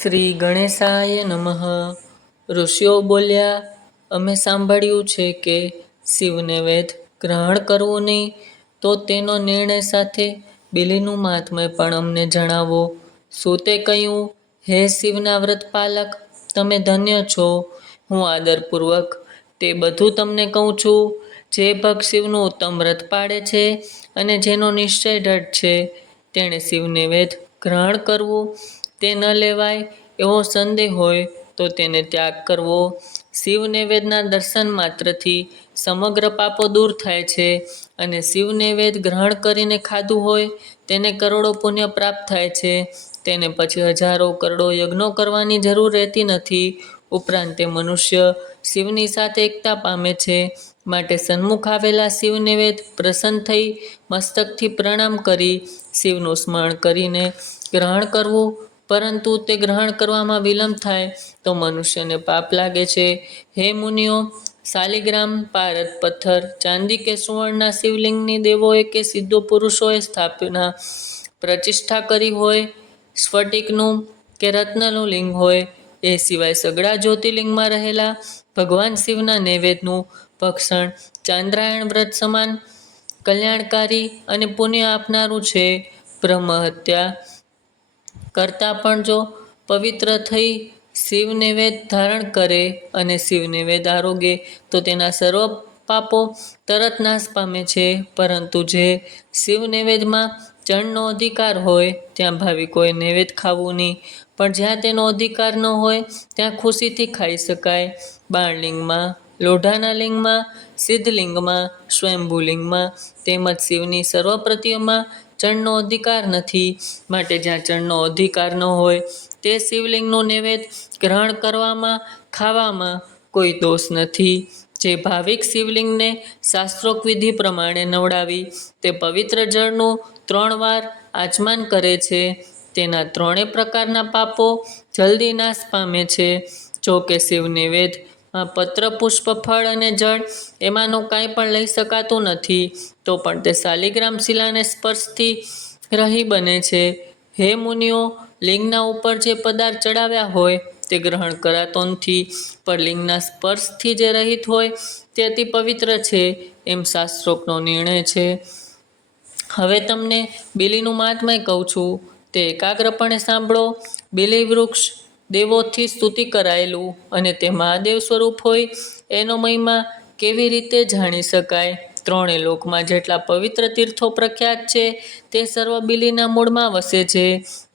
શ્રી ગણેશાય નમઃ. ઋષિઓ બોલ્યા, અમે સાંભળ્યું છે કે શિવને વેદ ગ્રહણ કરવું નહીં, તો તેનો નિર્ણય સાથે બિલીનું મહાત્મ્ય પણ અમને જણાવો. સૂતે કહ્યું, હે શિવના વ્રતપાલક, તમે ધન્ય છો. હું આદરપૂર્વક તે બધું તમને કહું છું. જે ભક્ત શિવનું ઉત્તમ વ્રત પાળે છે અને જેનો નિશ્ચય દ્રઢ છે, તેણે શિવને વેદ ગ્રહણ કરવું તે ન લેવાય એવો સંદેહ હોય તો તેને ત્યાગ કરવો. શિવ નૈવેદ્યના દર્શન માત્રથી સમગ્ર પાપો દૂર થાય છે, અને શિવ નૈવેદ્ય ગ્રહણ કરીને ખાધું હોય તેને કરોડો પુણ્ય પ્રાપ્ત થાય છે. તેને પછી હજારો કરોડો યજ્ઞો કરવાની જરૂર રહેતી નથી. ઉપરાંત તે મનુષ્ય શિવની સાથે એકતા પામે છે. માટે સન્મુખ આવેલા શિવ નૈવેદ્ય પ્રસન્ન થઈ મસ્તકથી પ્રણામ કરી શિવનું સ્મરણ કરીને ગ્રહણ કરવું. પરંતુ તે ગ્રહણ કરવામાં વિલંબ થાય તો મનુષ્યને પાપ લાગે છે. હે મુનિઓ, શાલિગ્રામ, પારદ પથ્થર, ચાંદી કે સુવર્ણના શિવલિંગની દેવોએ કે સિદ્ધો પુરુષોએ સ્થાપના પ્રતિષ્ઠા કરી હોય, સ્ફટિકનું કે રત્નનું લિંગ હોય, એ સિવાય સઘળા જ્યોતિર્લિંગમાં રહેલા ભગવાન શિવના નૈવેદ્યનું ભક્ષણ ચાંદ્રાયણ વ્રત સમાન કલ્યાણકારી અને પુણ્ય આપનારું છે. બ્રહ્મ હત્યા કરતાં પણ જો પવિત્ર થઈ શિવ નૈવેદ્ય ધારણ કરે અને શિવ નૈવેદ્ય આરોગે તો તેના સર્વ પાપો તરત નાશ પામે છે. પરંતુ જે શિવ નૈવેદ્યમાં ચણનો અધિકાર હોય ત્યાં ભાવિકોએ નૈવેદ્ય ખાવું નહીં, પણ જ્યાં તેનો અધિકાર ન હોય ત્યાં ખુશીથી ખાઈ શકાય. બાણલિંગમાં, લોઢાના લિંગમાં, સિદ્ધલિંગમાં, સ્વયંભૂલિંગમાં તેમજ શિવની સર્વ પ્રતિઓમાં ચણનો અધિકાર નથી. માટે જ્યાં ચણનો અધિકાર ન હોય તે શિવલિંગનું નૈવેદ્ય ગ્રહણ કરવામાં ખાવામાં કોઈ દોષ નથી. જે ભાવિક શિવલિંગને શાસ્ત્રોક્ત વિધિ પ્રમાણે નવડાવી તે પવિત્ર જળનું 3 વાર આચમન કરે છે, તેના 3 પ્રકારના પાપો જલ્દી નાશ પામે છે. જો કે શિવ નૈવેદ્યમાં પત્ર, પુષ્પ, ફળ અને જળ એમાંનું કાંઈ પણ લઈ શકાતું નથી, તો પણ તે શાલિગ્રામ શિલાને સ્પર્શથી રહી બને છે. હે મુનિઓ, લિંગના ઉપર જે પદાર્થ ચડાવ્યા હોય તે ગ્રહણ કરાતો નથી, પણ લિંગના સ્પર્શથી જે રહિત હોય તે અતિ પવિત્ર છે, એમ શાસ્ત્રોક્તનો નિર્ણય છે. હવે તમને બિલીનું મહાત્મ્ય કહું છું, તે એકાગ્રપણે સાંભળો. બિલી વૃક્ષ દેવોથી સ્તુતિ કરાયેલું અને તે મહાદેવ સ્વરૂપ હોય એનો મહિમા કેવી રીતે જાણી શકાય? 3 લોકમાં જેટલા પવિત્ર તીર્થો પ્રખ્યાત છે તે સર્વ બિલીના મૂળમાં વસે છે.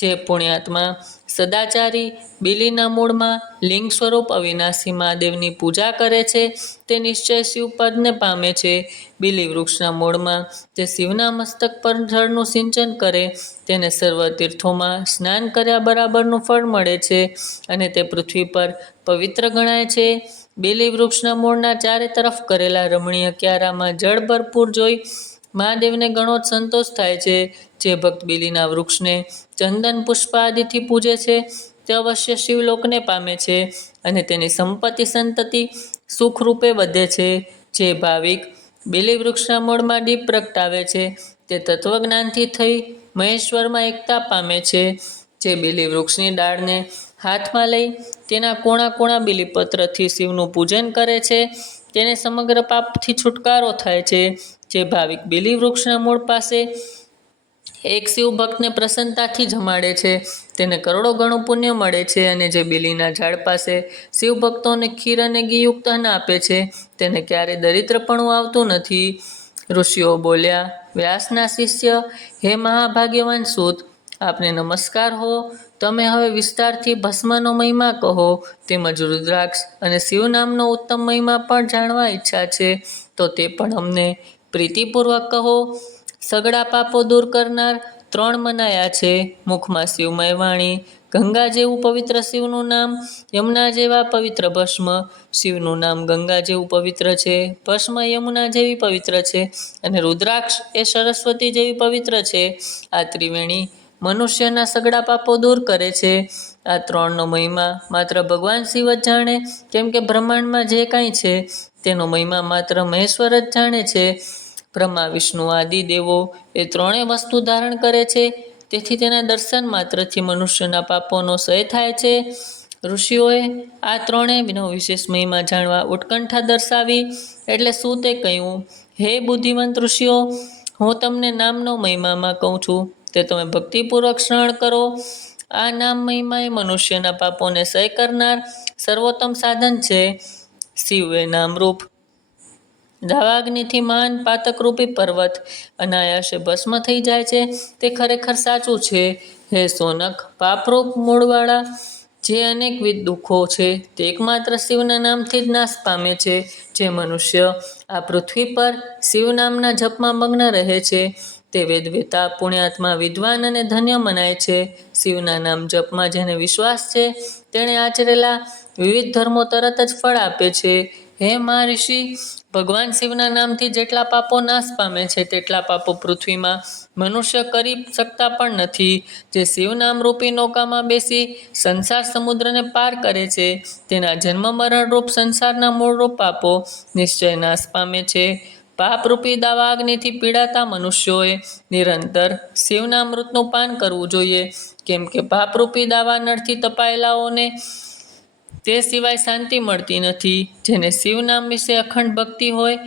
જે પુણ્યાત્મા સદાચારી બિલીના મૂળમાં લિંગ સ્વરૂપ અવિનાશી મહાદેવની પૂજા કરે છે તે નિશ્ચય શિવપદને પામે છે. બિલી વૃક્ષના મૂળમાં જે શિવના મસ્તક પર જળનું સિંચન કરે તેને સર્વ તીર્થોમાં સ્નાન કર્યા બરાબરનું ફળ મળે છે અને તે પૃથ્વી પર પવિત્ર ગણાય છે. બિલી વૃક્ષના મૂળના ચારે તરફ કરેલા રમણીય ક્યારામાં જળ ભરપૂર જોઈ મહાદેવને ઘણો જ સંતોષ થાય છે. જે ભક્ત બિલીના વૃક્ષને ચંદન, પુષ્પ આદિથી પૂજે છે તે અવશ્ય શિવલોકને પામે છે અને તેની સંપત્તિ સંતતિ સુખરૂપે વધે છે. જે ભાવિક બિલી વૃક્ષના મૂળમાં દીપ પ્રગટાવે છે તે તત્વજ્ઞાનથી થઈ મહેશ્વરમાં એકતા પામે છે. જે બિલી વૃક્ષની ડાળને હાથમાં લઈ તેના કોણા કોણા બિલીપત્રથી શિવનું પૂજન કરે છે તેને સમગ્ર પાપથી છુટકારો થાય છે. જે ભાવિક બિલી વૃક્ષના મૂળ પાસે એક શિવ ભક્તને પ્રસન્નતાથી જમાડે છે તેને કરોડો ગણું પુણ્ય મળે છે. અને જે બિલીના ઝાડ પાસે શિવ ભક્તોને ખીર અને ઘીયુક્ત અન્ન આપે છે તેને ક્યારેય દરિદ્રપણું આવતું નથી. ઋષિઓ બોલ્યા, વ્યાસના શિષ્ય, હે મહાભાગ્યવાન સૂત, આપને નમસ્કાર હો. તમે હવે વિસ્તારથી ભસ્મનો મહિમા કહો, તેમજ રુદ્રાક્ષ અને શિવ નામનો ઉત્તમ મહિમા પણ જાણવા ઈચ્છા છે, તો તે પણ અમને પ્રીતિપૂર્વક કહો. સઘળા પાપો દૂર કરનાર 3 મનાયા છે. મુખમાં શિવમય વાણી, ગંગા જેવું પવિત્ર શિવનું નામ, યમુના જેવા પવિત્ર ભસ્મ. શિવનું નામ ગંગા જેવું પવિત્ર છે, ભસ્મ યમુના જેવી પવિત્ર છે અને રુદ્રાક્ષ એ સરસ્વતી જેવી પવિત્ર છે. આ ત્રિવેણી મનુષ્યના સઘળા પાપો દૂર કરે છે. આ 3નો મહિમા માત્ર ભગવાન શિવ જ જાણે, કેમ કે બ્રહ્માંડમાં જે કાંઈ છે તેનો મહિમા માત્ર મહેશ્વર જ જાણે છે. બ્રહ્મા, વિષ્ણુ આદિ દેવો એ 3 વસ્તુ ધારણ કરે છે તેથી તેના દર્શન માત્રથી મનુષ્યના પાપોનો ક્ષય થાય છે. ઋષિઓએ આ ત્રણેયનો વિશેષ મહિમા જાણવા ઉત્કંઠા દર્શાવી. એટલે શું તે કહ્યું, હે બુદ્ધિમંત ઋષિઓ, હું તમને નામનો મહિમામાં કહું છું, તે તમે ભક્તિપૂર્વક શ્રવણ કરો. આ નામ મહિમા એ મનુષ્યના પાપોને ક્ષય કરનાર સર્વોત્તમ સાધન છે. શિવ એ નામરૂપ દાવાગ્નિથી મહાન પાતકરૂપી પર્વત અનાયાસે ભસ્મ થઈ જાય છે, તે ખરેખર સાચું છે. હે સોનક, પાપરૂપ મૂળવાળા જે અનેકવિધ દુઃખો છે તે એકમાત્ર શિવના નામથી જ નાશ પામે છે. જે મનુષ્ય આ પૃથ્વી પર શિવ નામના જપમાં મગ્ન રહે છે તે વેદવેતા, પુણ્યાત્મા, વિદ્વાન અને ધન્ય મનાય છે. શિવના નામ જપમાં જેને વિશ્વાસ છે તેણે આચરેલા વિવિધ ધર્મો તરત જ ફળ આપે છે. હે મહારિષિ, ભગવાન શિવના નામથી જેટલા પાપો નાશ પામે છે તેટલા પાપો પૃથ્વીમાં મનુષ્ય કરી શકતા પણ નથી. જે શિવ નામરૂપી નૌકામાં બેસી સંસાર સમુદ્રને પાર કરે છે તેના જન્મ મરણરૂપ સંસારના મૂળરૂપ પાપો નિશ્ચય નાશ પામે છે. પાપરૂપી દાવાગ્નિથી પીડાતા મનુષ્યોએ નિરંતર શિવનામૃતનું પાન કરવું જોઈએ, કેમ કે પાપરૂપી દાવા નળથી તપાયેલાઓને તે સિવાય શાંતિ મળતી નથી. જેને શિવનામ વિશે અખંડ ભક્તિ હોય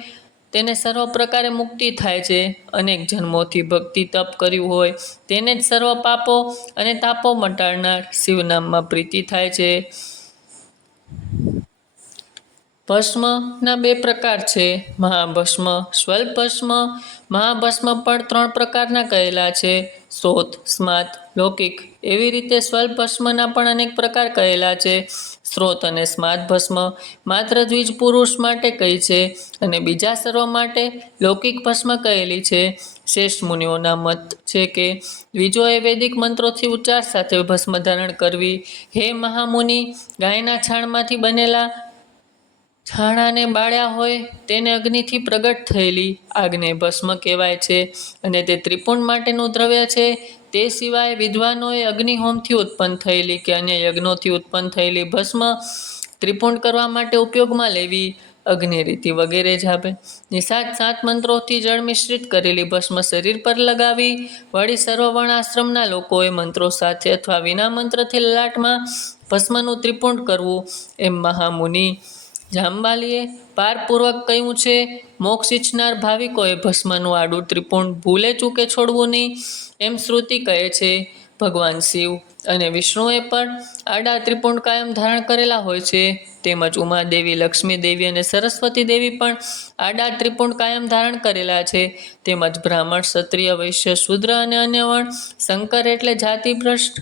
તેને સર્વ પ્રકારે મુક્તિ થાય છે. અનેક જન્મોથી ભક્તિ તપ કર્યું હોય તેને જ સર્વ પાપો અને તાપો મટાડનાર શિવનામમાં પ્રીતિ થાય છે. ભસ્મના બે પ્રકાર છે, મહાભસ્મ, સ્વલ્પ ભસ્મ. મહાભસ્મ પણ 3 પ્રકારના કહેલા છે, શ્રોત, સ્માત, લૌકિક. એવી રીતે સ્વલ્પ ભસ્મના પણ અનેક પ્રકાર કહેલા છે. શ્રોત અને સ્માત ભસ્મ માત્ર દ્વિજ પુરુષ માટે કહી છે અને બીજા સર્વ માટે લૌકિક ભસ્મ કહેલી છે. શ્રેષ્ઠ મુનિઓના મત છે કે દ્વિજોએ વૈદિક મંત્રોથી ઉચ્ચાર સાથે ભસ્મ ધારણ કરવી. હે મહામુનિ, ગાયના છાણમાંથી બનેલા છાણાને બાળ્યા હોય તેને અગ્નિથી પ્રગટ થયેલી આગને ભસ્મ કહેવાય છે અને તે ત્રિપુંડ માટેનું દ્રવ્ય છે. તે સિવાય વિદ્વાનોએ અગ્નિહોમથી ઉત્પન્ન થયેલી કે અન્ય યજ્ઞોથી ઉત્પન્ન થયેલી ભસ્મ ત્રિપુંડ કરવા માટે ઉપયોગમાં લેવી. અગ્નિરીતિ વગેરે જાપે નિષાદ 7 મંત્રોથી જળ મિશ્રિત કરેલી ભસ્મ શરીર પર લગાવી. વળી સર્વ વર્ણાશ્રમના લોકોએ મંત્રો સાથે અથવા વિના મંત્રથી લલાટમાં ભસ્મનું ત્રિપુંડ કરવું. એમ મહામુનિ જાંબાલીએ ભારપૂર્વક કહ્યું છે. મોક્ષ ઈચ્છનાર ભાવિકોએ ભસ્મનું આડું ત્રિપુંડ ભૂલે ચૂકે છોડવું નહીં, એમ શ્રુતિ કહે છે. ભગવાન શિવ અને વિષ્ણુએ પણ આડા ત્રિપુંડ કાયમ ધારણ કરેલા હોય છે. તેમજ ઉમાદેવી, લક્ષ્મી દેવી અને સરસ્વતી દેવી પણ આડા ત્રિપુંડ કાયમ ધારણ કરેલા છે. તેમજ બ્રાહ્મણ, ક્ષત્રિય, વૈશ્ય, શૂદ્ર અને અન્ય વર્ણ, શંકર એટલે જાતિભ્રષ્ટ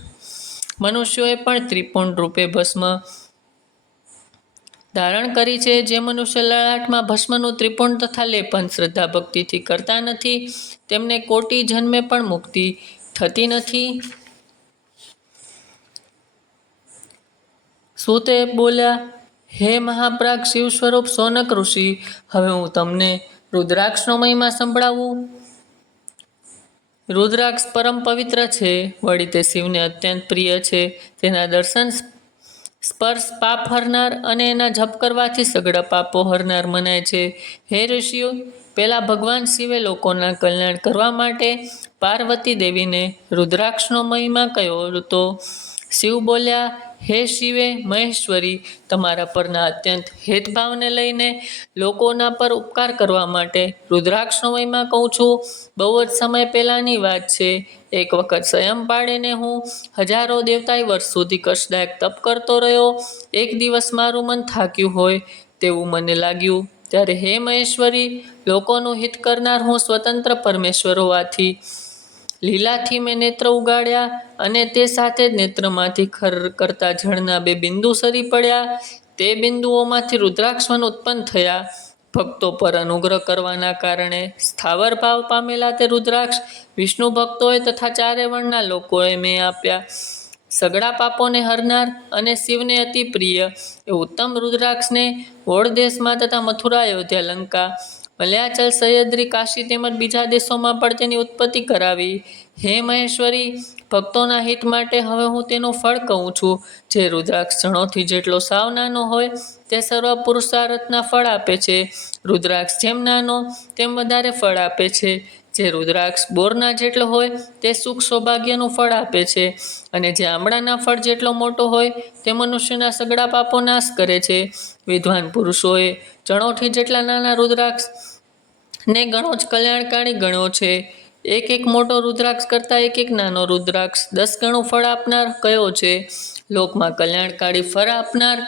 મનુષ્યોએ પણ ત્રિપુંડ રૂપે ભસ્મ ધારણ કરી છે. જે મનુષ્ય લલાટમાં ભસ્મનું ત્રિપુંડ તથા લેપન શ્રદ્ધા ભક્તિથી કરતા નથી તેમને કોટી જન્મે પણ મુક્તિ થતી નથી. સુત બોલ્યા, હે મહાપ્રાગ શિવ સ્વરૂપ સોનક ઋષિ, હવે હું તમને રુદ્રાક્ષનો મહિમા સંભળાવું. રુદ્રાક્ષ પરમ પવિત્ર છે. વળી તે શિવને અત્યંત પ્રિય છે. તેના દર્શન, સ્પર્શ પાપ હરનાર અને એના જપ કરવાથી સઘળા પાપો હરનાર મનાય છે. હે ઋષિઓ, પહેલા ભગવાન શિવે લોકોના કલ્યાણ કરવા માટે પાર્વતી દેવીને રુદ્રાક્ષનો મહિમા કહ્યો હતો. શિવ બોલ્યા, હે શિવે મહેશ્વરી, તમારા પરના અત્યંત હેતભાવને લઈને લોકોના પર ઉપકાર કરવા માટે રુદ્રાક્ષનો મહિમા કહું છું. બહુ જ સમય પહેલાંની વાત છે. એક વખત સ્વયં પાડીને હું હજારો દેવતાય વર્ષ સુધી કષ્ટદાયક તપ કરતો રહ્યો. એક દિવસ મારું મન થાક્યું હોય તેવું મને લાગ્યું. ત્યારે હે મહેશ્વરી, લોકોનું હિત કરનાર હું સ્વતંત્ર પરમેશ્વર હોવાથી લીલાથી મેં નેત્ર ઉગાડ્યા અને તે સાથે જ નેત્રમાંથી ખર કરતા જળના 2 બિંદુ સરી પડ્યા. તે બિંદુઓમાંથી રુદ્રાક્ષવન ઉત્પન્ન થયા. ભક્તો પર અનુગ્રહ કરવાના કારણે સ્થાવર ભાવ પામેલા તે રુદ્રાક્ષ વિષ્ણુ ભક્તોએ તથા ચારે વર્ણના લોકોએ મેં આપ્યા. સઘળા પાપોને હરનાર અને શિવને અતિ પ્રિય એ ઉત્તમ રુદ્રાક્ષને વોળ દેશમાં તથા મથુરા, અયોધ્યા, લંકા, મલયાચલ, સહ્યદ્રી, કાશી તેમજ બીજા દેશોમાં પણ તેની ઉત્પત્તિ કરાવી. હે મહેશ્વરી, ભક્તોના હિત માટે હવે હું તેનું ફળ કહું છું. જે રુદ્રાક્ષ ચણોથી જેટલો સાવ નાનો હોય તે સર્વ પુરુષાર્થના ફળ આપે છે. રુદ્રાક્ષ જેમ નાનો તેમ વધારે ફળ આપે છે. જે રુદ્રાક્ષ બોરના જેટલો હોય તે સુખ સૌભાગ્યનું ફળ આપે છે, અને જે આંબળાના ફળ જેટલો મોટો હોય તે મનુષ્યના સગળા પાપો નાશ કરે છે. વિદ્વાન પુરુષોએ ચણોઠી જેટલા નાના રુદ્રાક્ષ ને ઘણો જ કલ્યાણકારી ગણ્યો છે. એક એક મોટો રુદ્રાક્ષ કરતાં એક નાનો રુદ્રાક્ષ 10 ગણું ફળ આપનાર કયો છે. લોકમાં કલ્યાણકારી ફળ આપનાર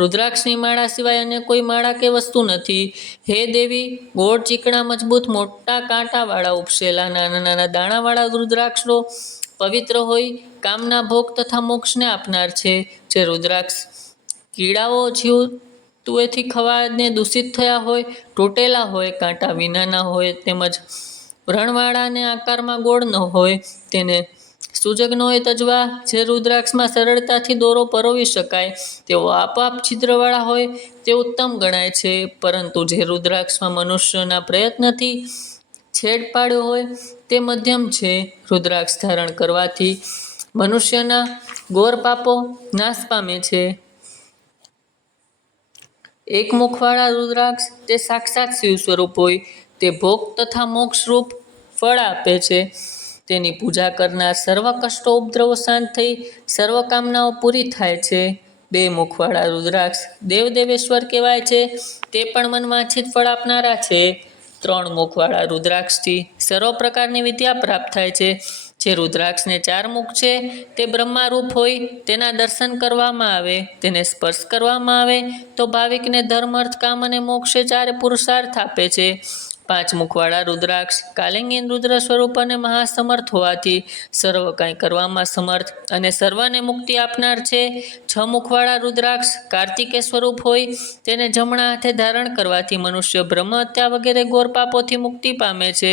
રુદ્રાક્ષની માળા સિવાય અન્ય કોઈ માળા કે વસ્તુ નથી. હે દેવી, ગોળ ચીકણા મજબૂત મોટા કાંટાવાળા ઉપસેલા નાના નાના દાણાવાળા રુદ્રાક્ષો પવિત્ર હોય, કામના ભોગ તથા મોક્ષને આપનાર છે. જે રુદ્રાક્ષ કીડાઓ જીવતુંએથી ખવાને દૂષિત થયા હોય, તૂટેલા હોય, કાંટા વિનાના હોય, તેમજ વ્રણવાળાને આકારમાં ગોળ ન હોય, તેને સુજગ્નોએ તજવા. જે રુદ્રાક્ષમાં સરળતાથી દોરો પરોવી શકાય તેઓ આપોઆપ છિદ્રવાળા હોય તે ઉત્તમ ગણાય છે. પરંતુ જે રુદ્રાક્ષમાં મનુષ્યના પ્રયત્નથી છેદ પાડ્યો હોય તે મધ્યમ છે. રુદ્રાક્ષ ધારણ કરવાથી મનુષ્યના ઘોર પાપો નાશ પામે છે. એક મુખવાળા રુદ્રાક્ષ તે સાક્ષાત શિવ સ્વરૂપ હોય, તે ભોગ તથા મોક્ષરૂપ ફળ આપે છે. તેની પૂજા કરનાર સર્વ કષ્ટો ઉપદ્રવો શાંત થઈ સર્વ કામનાઓ પૂરી થાય છે. 2 મુખવાળા રુદ્રાક્ષ દેવદેવેશ્વર કહેવાય છે, તે પણ મનવાંછિત ફળ આપનારા છે. 3 મુખવાળા રુદ્રાક્ષથી સર્વ પ્રકારની વિદ્યા પ્રાપ્ત થાય છે. જે રુદ્રાક્ષને 4 મુખ છે તે બ્રહ્મારૂપ હોય, તેના દર્શન કરવામાં આવે, તેને સ્પર્શ કરવામાં આવે તો ભાવિકને ધર્મ અર્થ કામ અને મોક્ષે 4 પુરુષાર્થ આપે છે. 5 મુખવાળા રુદ્રાક્ષ કાલિંગીન રુદ્ર સ્વરૂપ અને મહાસમર્થ હોવાથી સર્વ કાંઈ કરવામાં સમર્થ અને સર્વને મુક્તિ આપનાર છે. 6 મુખવાળા રુદ્રાક્ષ કાર્તિકે સ્વરૂપ હોય, તેને જમણા હાથે ધારણ કરવાથી મનુષ્ય બ્રહ્મ હત્યા વગેરે ઘોર પાપોથી મુક્તિ પામે છે.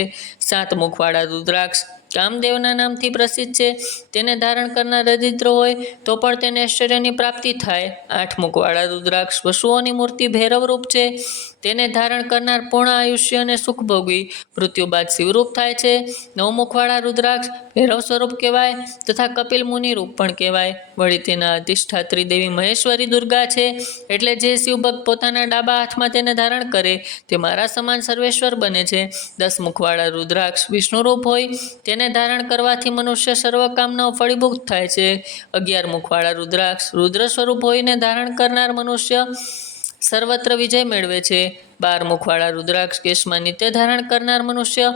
7 મુખવાળા રુદ્રાક્ષ કામદેવના નામથી પ્રસિદ્ધ છે, તેને ધારણ કરનાર દરિદ્ર હોય તો પણ તેને ઐશ્વર્યની પ્રાપ્તિ થાય. 8 મુખવાળા રુદ્રાક્ષ પશુઓની મૂર્તિ ભૈરવ રૂપ છે, તેને ધારણ કરનાર પૂર્ણ આયુષ્ય અને સુખ ભોગવી મૃત્યુ બાદ શિવરૂપ થાય છે. 9 મુખવાળા રુદ્રાક્ષ ભૈરવ સ્વરૂપ કહેવાય તથા કપિલ મુનિ રૂપ પણ કહેવાય. વળી તેના અધિષ્ઠાત્રી દેવી મહેશ્વરી દુર્ગા છે, એટલે જે શિવભક્ત પોતાના ડાબા હાથમાં તેને ધારણ કરે તે મારા સમાન સર્વેશ્વર બને છે. 10 મુખવાળા રુદ્રાક્ષ વિષ્ણુરૂપ હોય, તેને ધારણ કરવાથી મનુષ્ય સર્વ કામનાઓ ફળીભૂત થાય છે. 11 મુખવાળા રુદ્રાક્ષ રુદ્ર સ્વરૂપ હોઈને ધારણ કરનાર મનુષ્ય સર્વત્ર વિજય મેળવે છે. 12 મુખવાળા રુદ્રાક્ષ કેશમાં નિત્ય ધારણ કરનાર મનુષ્ય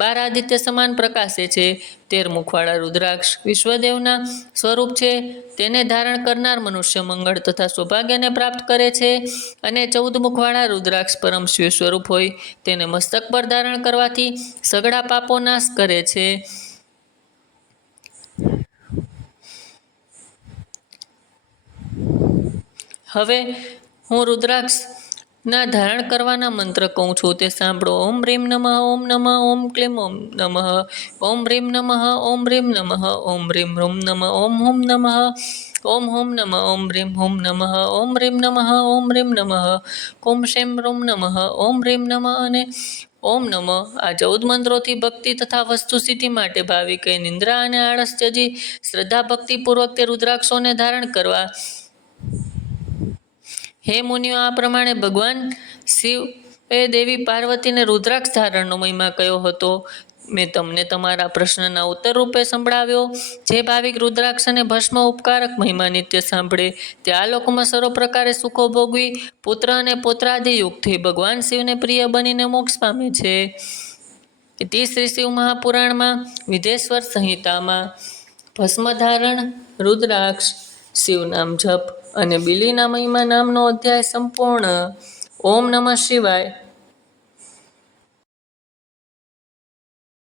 12 આદિત્ય સમાન પ્રકાશે છે. 13 મુખવાળા રુદ્રાક્ષ વિશ્વદેવના સ્વરૂપ છે, તેને ધારણ કરનાર મનુષ્ય મંગળ તથા સૌભાગ્યને પ્રાપ્ત કરે છે. અને 14 મુખવાળા રુદ્રાક્ષ પરમ શિવ સ્વરૂપ હોય, તેને મસ્તક પર ધારણ કરવાથી સઘળા પાપો નાશ કરે છે. હવે હું રુદ્રાક્ષના ધારણ કરવાના મંત્ર કહું છું, તે સાંભળો. ઓમ રીમ નમઃ, ઓમ નમઃ, ઓમ ક્લીમ ઓમ નમઃ, ઓમ રીમ નમઃ, ઓમ રીમ નમઃ, ઓમ રીમ રૂમ નમઃ, ઓમ હુમ નમઃ, ઓમ હુમ નમઃ, ઓમ રીમ હુમ નમઃ, ઓમ રીમ નમઃ, ઓમ રીમ નમઃ, ઓમ શેમ રૂમ નમઃ, ઓમ રીમ નમઃ અને ઓમ નમઃ. આ 14 મંત્રોથી ભક્તિ તથા વસ્તુ સિદ્ધિ માટે ભાવિકે નિંદ્રા અને આળસ ત્યજી શ્રદ્ધા ભક્તિપૂર્વક તે રુદ્રાક્ષોને ધારણ કરવા. હે મુનિઓ, આ પ્રમાણે ભગવાન શિવે દેવી પાર્વતીને રુદ્રાક્ષ ધારણનો મહિમા કયો હતો. મેં તમને તમારા પ્રશ્નના ઉત્તર રૂપે સંભળાવ્યો. જે ભાવિક રુદ્રાક્ષ અને ભસ્મ ઉપકારક મહિમા નિત્ય સાંભળે તે આ લોકમાં સર્વ પ્રકારે સુખો ભોગવી પુત્ર અને પૌત્રાદિ યુક્ત થઈ ભગવાન શિવને પ્રિય બનીને મોક્ષ પામે છે. ઇતિ શ્રી શિવ મહાપુરાણમાં વિધેશ્વર સંહિતામાં ભસ્મ ધારણ, રુદ્રાક્ષ, શિવ નામ જપ અને બિલીના મહિમા નામનો અધ્યાય સંપૂર્ણ. ઓમ નમઃ શિવાય.